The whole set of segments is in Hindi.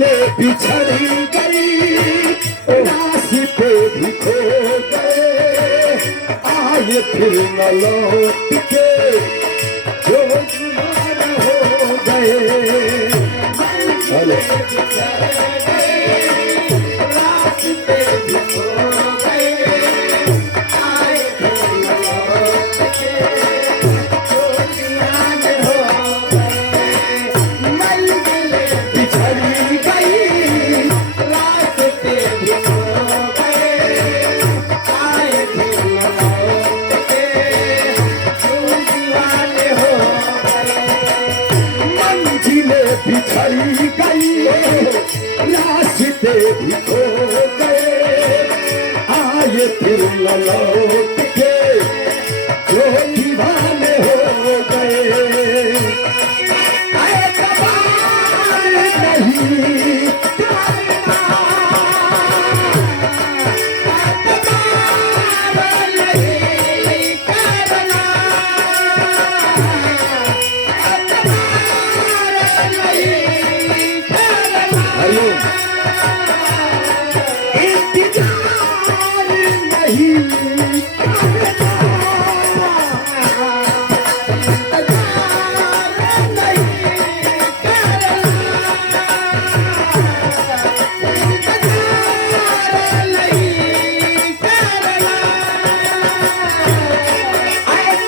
बिछड़ गई रास्ते भी खो गए आए फिर न लौट के जो जुबान हो गए रास्ते भी खो गए आए फिर न लौट के जो जुबान हो गए मंजिलें बिछड़ गई रास्ते भी खो गए आए फिर न लौट के जो जुबान हो गए मंजिलें बिछड़ गई रास्ते भी खो गए आए फिर न लौट के जो दीवाने हो गए आए कबार नहीं करना कबार नहीं करना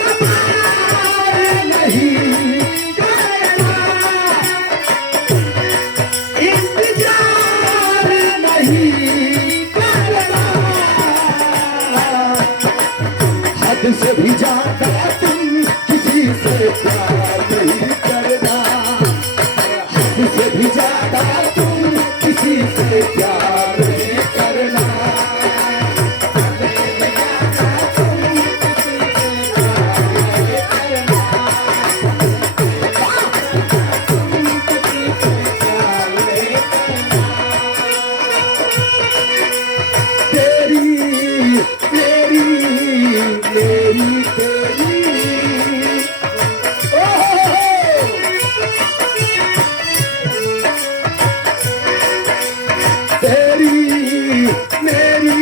कबार नहीं करना इंतजार नहीं करना हद से भी ज्यादा तुम किसी से प्यार नहीं करना हद से भी ज्यादा तुम किसी से प्यार नहीं करना तेरी मेरी मेरी तेरी तेरी मेरी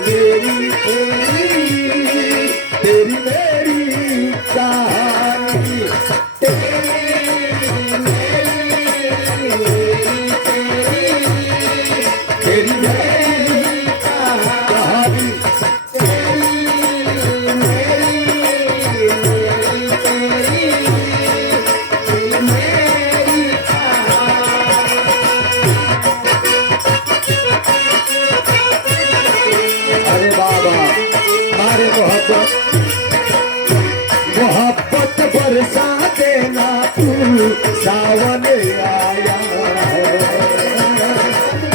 मेरी तेरी तेरी मेरी कहानी तेरी मेरी तेरी मेरी कहानी अरे बाबा मारे मोहब्बत बरसा देना तू सावन आया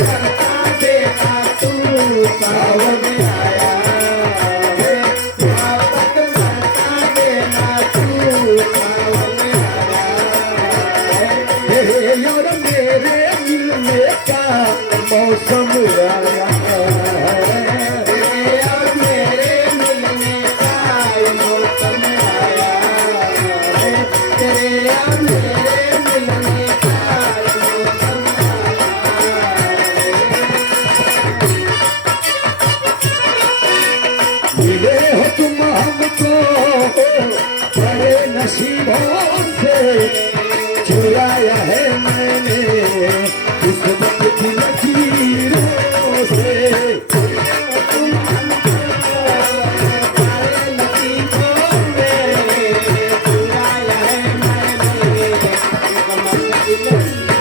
बरसा देना तू सावन आया मोहब्बत बरसा देना तू सावन आया तेरे और मेरे मिलने का मौसम आया मिले हो तुम हमको बड़े नसीबों से चुराया है मैंने किस्मत की लकीरों से तुम हमको बड़े नसीबों से चुराया है मैंने किस्मत की लकीरों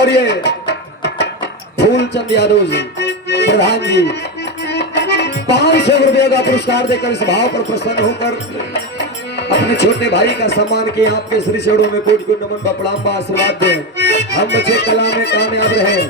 और ये फूलचंद यादव जी प्रधान जी 500 रुपये का पुरस्कार देकर इस भाव पर प्रसन्न होकर अपने छोटे भाई का सम्मान किए। आपके श्री चरणों में कोटि कोटि नमन प्रणाम बा आशीर्वाद दें। हम बच्चे कला में कामयाब रहे।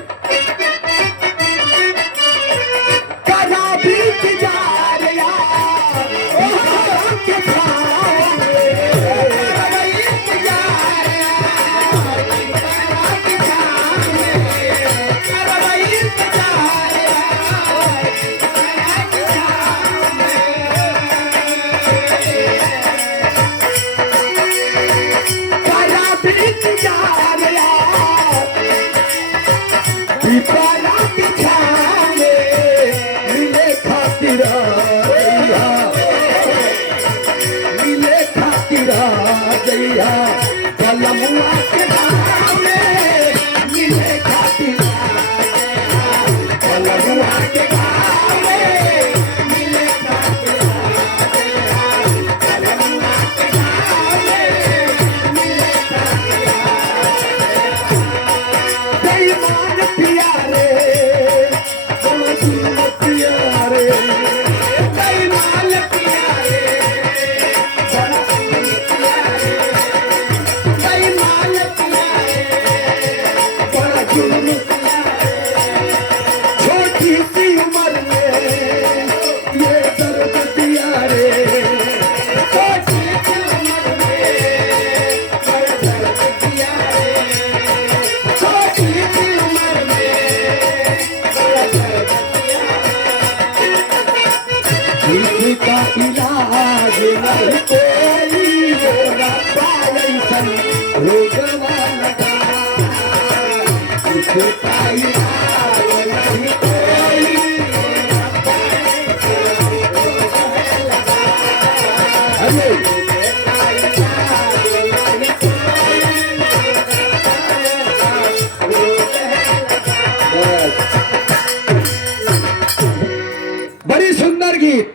बड़ी सुंदर गीत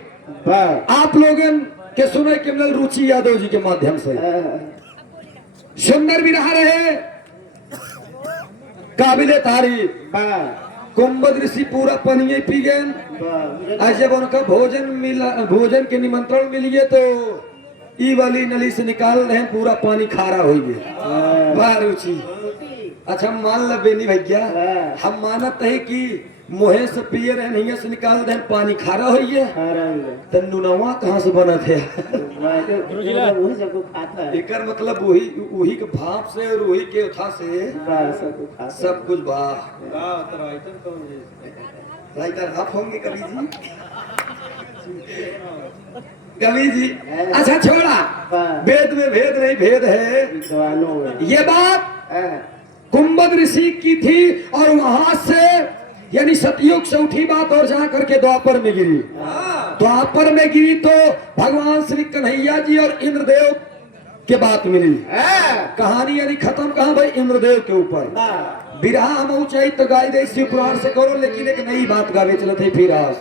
आप लोगन के सुने केवल रुचि यादव जी के माध्यम से सुंदर भी रहा रहे, काबिले तारीफ। कुंभद ऋषि पूरा पनिये पी गए। ऐसे उनका भोजन के निमंत्रण मिल गए तो ई वाली नली से निकाल रहे पूरा पानी खारा हो गया। वाह रुचि। अच्छा मान ल बेनी भैया, हम मानत है कि मोहे से पिए रहे नहीं से निकाल दे पानी खारा हो गया तो नुनवा कहाँ से बनत है? एकर मतलब वही के भाप से और वही के उठा से सब कुछ राइटर आप होंगे कवि जी। कवि जी अच्छा छोड़ा, वेद में भेद नहीं भेद है। ये बात कुंभद ऋषि की थी और वहां से यानी सतयुग से उठी बात और जहाँ करके द्वापर में गिरी। द्वापर में गिरी तो भगवान श्री कन्हैया जी और इंद्रदेव के बात मिली। कहानी यानी खत्म कहाँ भाई इंद्रदेव के ऊपर। बिरहा हम ऊंचाई तो गाय दे शिव पुराण से करो, लेकिन एक नई बात गावे चलते थे। फिर आज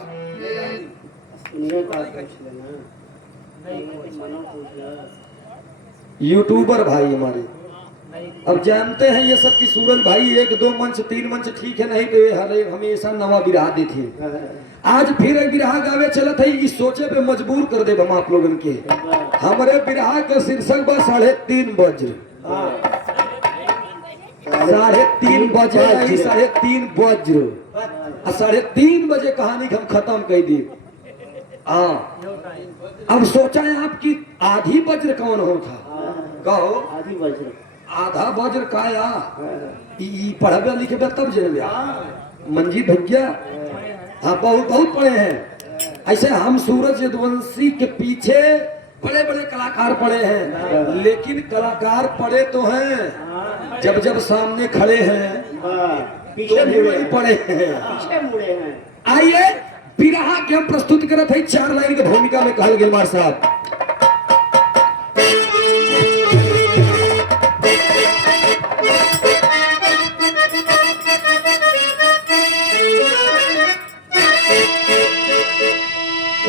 यूट्यूबर भाई हमारे अब जानते हैं ये सब कि सूरज भाई 1 2 मंच 3 मंच ठीक है, नहीं तो हमेशा नवा बिरहा दी थी। आज फिर एक बिरहा गावे चलत है, इस सोचे पे मजबूर कर दे हम आप लोगन के। हमारे बिरहा का शीर्षक बा 3:30 वज्र। 3:30 बजे 3:30 वज्र 3:30 बजे कहानी हम खत्म कर दी। अब सोचा है आपकी आधी वज्र कौन हो था? कहो आधी वज्र। आधा वज्र काया पढ़े लिखे तब जन मंजीत भैया। हाँ बहुत पढ़े हैं। ऐसे हम सूरज यदुवंशी के पीछे बड़े बड़े कलाकार पड़े हैं, लेकिन कलाकार पड़े तो हैं जब जब सामने खड़े हैं पीछे मुड़े पड़े हैं। आइए बिरहा के हम प्रस्तुत करत है 4 लाइन के भूमिका में कहल गिलमार साहब।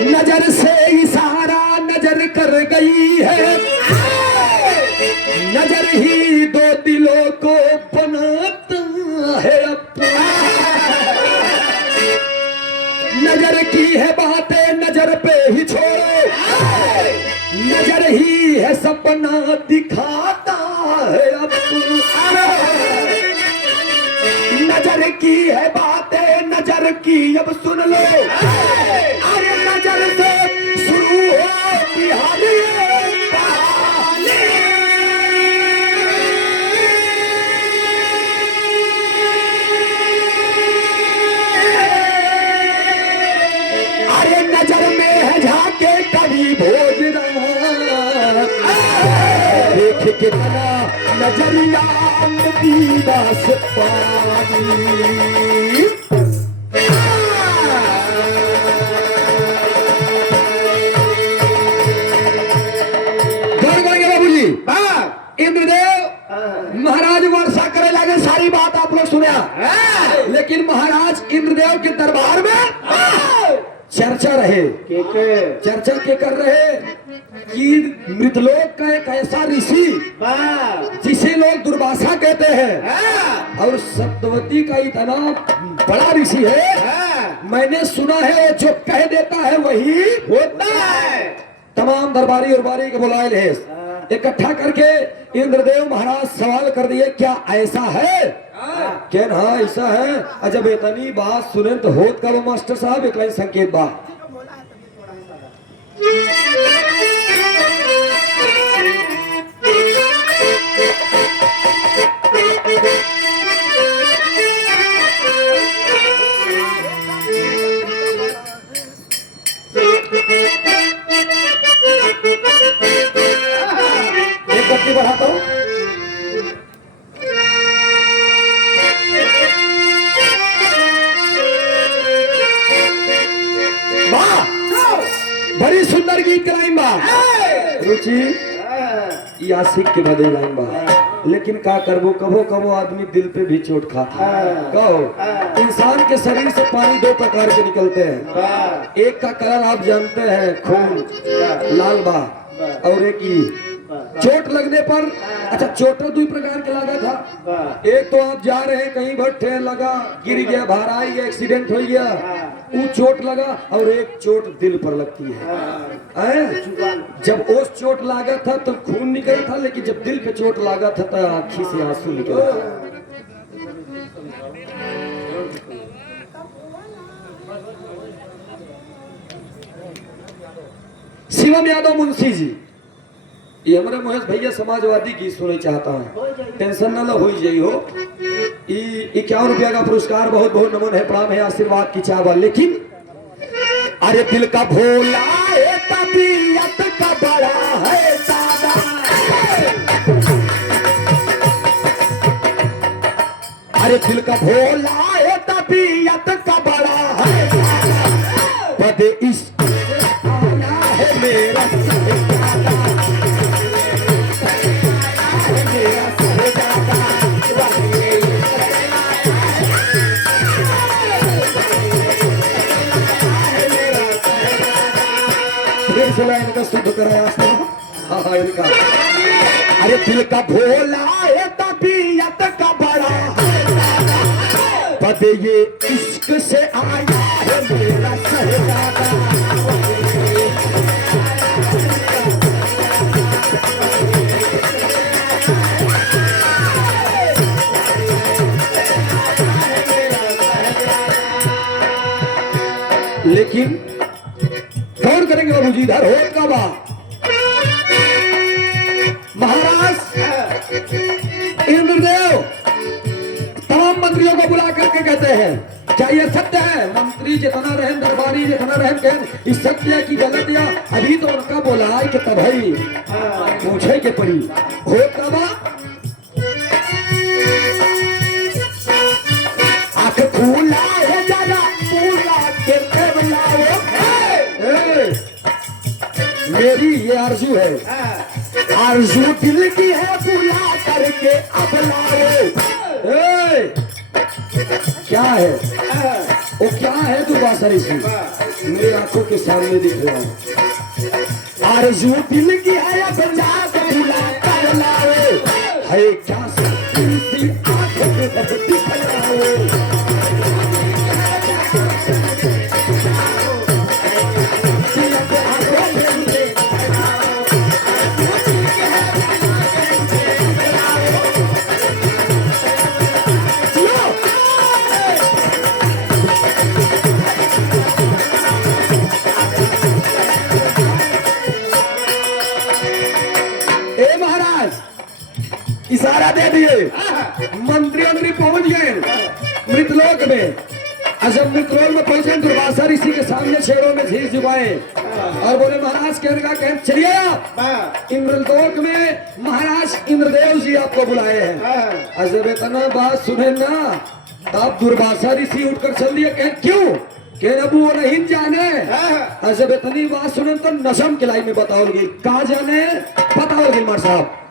नजर से इशारा नजर कर गई है, नजर ही 2 दिलों को बनाता नजर पे ही छोड़ो, नजर ही है सपना दिखाता है अब तू। नजर की है बातें, नजर की अब सुन लो, अरे नजर से शुरू होती हमारी कहानी। अरे नजर में है झाके कभी भोजरा, देख के बना नजरिया दीदा से पानी। बाबूजी इंद्रदेव महाराज वर्षा करे लगे, सारी बात आप लोग सुना, लेकिन महाराज इंद्रदेव के दरबार में चर्चा रहे। चर्चा के कर रहे कि मृतलोक का एक ऐसा ऋषि जिसे लोग दुर्वासा कहते हैं, और सत्यवती का इतना बड़ा ऋषि है, मैंने सुना है जो कह देता है वही होता है। तमाम दरबारी उरबारी को बुलाए ले, इकट्ठा करके इंद्रदेव महाराज सवाल कर दिए, क्या ऐसा है? क्या हाँ ऐसा है। जब इतनी बात सुने तो होत का वो मास्टर साहब एक लाइन संकेत बात। एक गति बढ़ाता हूं। बड़ी सुंदर गीत कराई बा रुचि या सीख के बदे लाइन बा, लेकिन का करबो, कबो कबो आदमी दिल पे भी चोट खाता। कहो इंसान के शरीर से पानी दो प्रकार के निकलते हैं, एक का कलर आप जानते हैं खून लाल बा, और एक ही चोट लगने पर, अच्छा चोट दो प्रकार के लगा था। एक तो आप जा रहे हैं कहीं पर ट्रेन लगा, गिर गया, बाहर आई, एक्सीडेंट हो गया, वो चोट लगा, और एक चोट दिल पर लगती है। जब उस चोट लगा था तो खून निकल था, लेकिन जब दिल पे चोट लगा था तो आंखी से आंसू निकल था। शिवम यादव मुंशी जी, ये हमारे महेश भैया समाजवादी की सुने चाहता है, टेंशन न लो, हो जाइए हो। 51 रुपया का पुरस्कार, बहुत बहुत नमन है, प्रणाम है, आशीर्वाद की चाहवा। लेकिन अरे दिल का भोला है, तबीयत का बड़ा है दादा, अरे दिल का भोला है, तबीयत का बड़ा है दादा, बदे इश्क आया है मेरा इनका शुद्ध कराया। हाँ इनका, अरे दिल का भोला है, तबीयत का बड़ा है, पद ये इश्क से आया है मेरा शहजादा। लेकिन कौन करेंगे बाबूजी, इधर होत का बा महाराज इंद्रदेव तमाम मंत्रियों को बुला करके कहते हैं, क्या ये सत्य है? मंत्री जितना रहन, दरबारी जितना रहन, कहें इस सत्य की गलत, या अभी तो उनका बोला है कि तब ही पूछे के पड़ी होत का बा। आंख खुला है जरा पूरा के बुलाओ, मेरी ये आरजू है, आरजू दिल की है, बुला करके अब लाओ। क्या है वो, क्या है तू बासरी सी मेरी आंखों के सामने दिख रहा है, आरजू दिल की है, अब जाकर बुला कर लाओ, है क्या सी आंखों के दिख लाओ। इशारा दे दिए, मंत्री पहुंच गए मृतलोक में। और जब मृतलोक में पहुंचे दुर्वासा ऋषि के सामने शेरों में शीश झुकाए और बोले महाराज कहने चलिए आप इंद्रलोक में महाराज इंद्रदेव जी आपको बुलाए हैं। और जब इतना बात सुने ना तब दुर्वासा ऋषि उठकर चल दिए। कहें क्यों? कहें अब वो नहीं जाने। और जब इतनी बात सुने तो नशम किलाई में बताओगे कहा जाने, बताओगे मार साहब।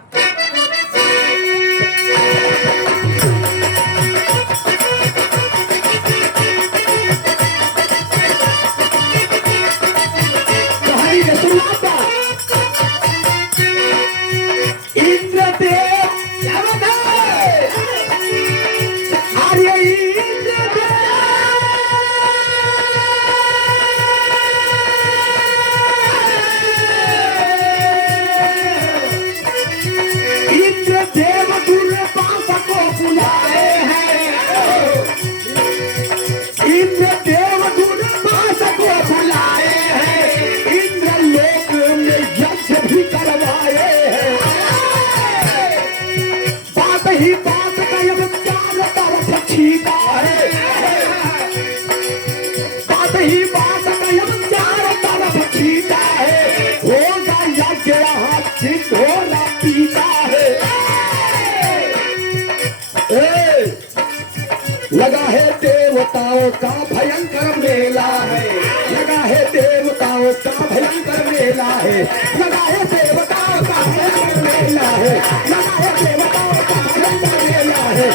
लगा है देवताओं का भयंकर मेला है, लगा है देवताओं का भयंकर मेला है, लगा है देवताओं का भयंकर मेला है, लगा है देवताओं का भयंकर मेला है।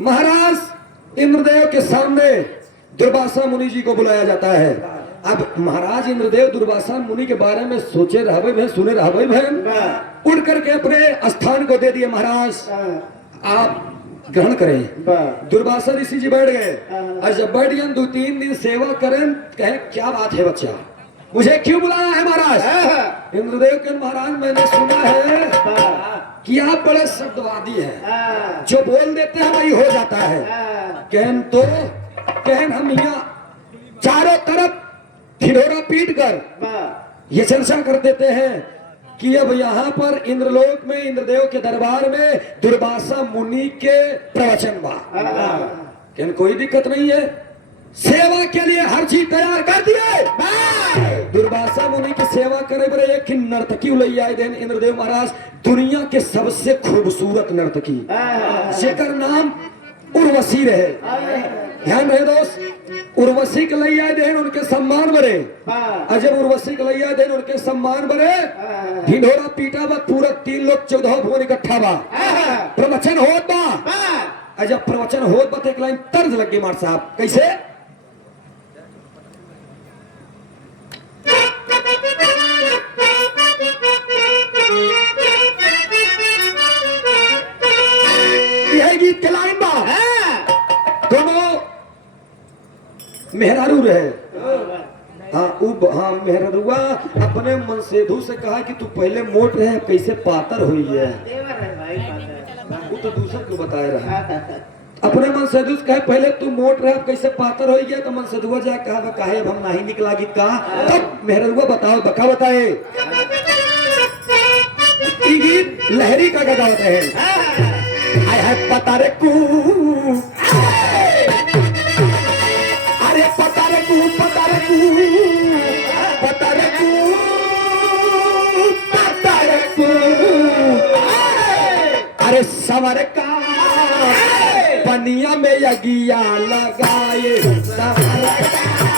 महाराज इंद्रदेव के सामने दुर्वासा मुनि जी को बुलाया जाता है। अब महाराज इंद्रदेव दुर्वासा मुनि के बारे में सोचे रहबे भैं, सुने रहबे भैं, उड़ करके अपने स्थान को दे दिए। महाराज आप ग्रहण करें। दुर्वासा ऋषि जी बैठ गए और जब बैठ गए 2-3 दिन सेवा करें। कहें क्या बात है बच्चा, मुझे क्यों बुलाया है महाराज? इंद्रदेव के महाराज मैंने सुना है कि आप बड़े शब्दवादी हैं, जो बोल देते हैं वही हो जाता है। कहन तो कहन हम यहाँ चारों तरफ ठिठोरा पीट कर ये चर्चा कर देते हैं कि अब यहाँ पर इंद्रलोक में इंद्रदेव के दरबार में दुर्वासा मुनि के प्रवचन बा। कहन कोई दिक्कत नहीं है, सेवा के लिए हर चीज तैयार कर दिए। दुर्वासा मुनि की सेवा करे बड़े एक नर्तकी उलैया देन इंद्रदेव महाराज दुनिया के सबसे खूबसूरत नर्तकी जेकर नाम उर्वशी रहे। ध्यान रहे दोस्त, उर्वशी के लैया देन उनके सम्मान बरे। जब उर्वशी के लैया देन उनके सम्मान बरे ढिढोरा पीटा बा पूरा 3 लोग 14 भुवन इकट्ठा बा। प्रवचन होत बा। जब प्रवचन होत बा एक लाइन तर्ज लग गई मार साहब, कैसे? यह गीत के लाइन बा दोनों मेहरारू रहे। हाँ मेहरारूआ अपने मनसेधु से कहा कि तू पहले मोट रहे कैसे पातर हुई है। वो तो दूसरे को बताया रहा। अपने मनसेधु से कहे पहले तू मोट रहे कैसे पातर हो गया। तो मनसेधुआ जा कहा काहे अब हम नहीं निकला गीत कहा। तब मेहरारूआ बताओ बका बताए गीत लहरी का गदा होता है। आय है पता रे कू, अरे पता रे कू, पता रे कू, पता रे कू, पता रे कू, अरे सवर का पनिया में यगिया लगाए सवर का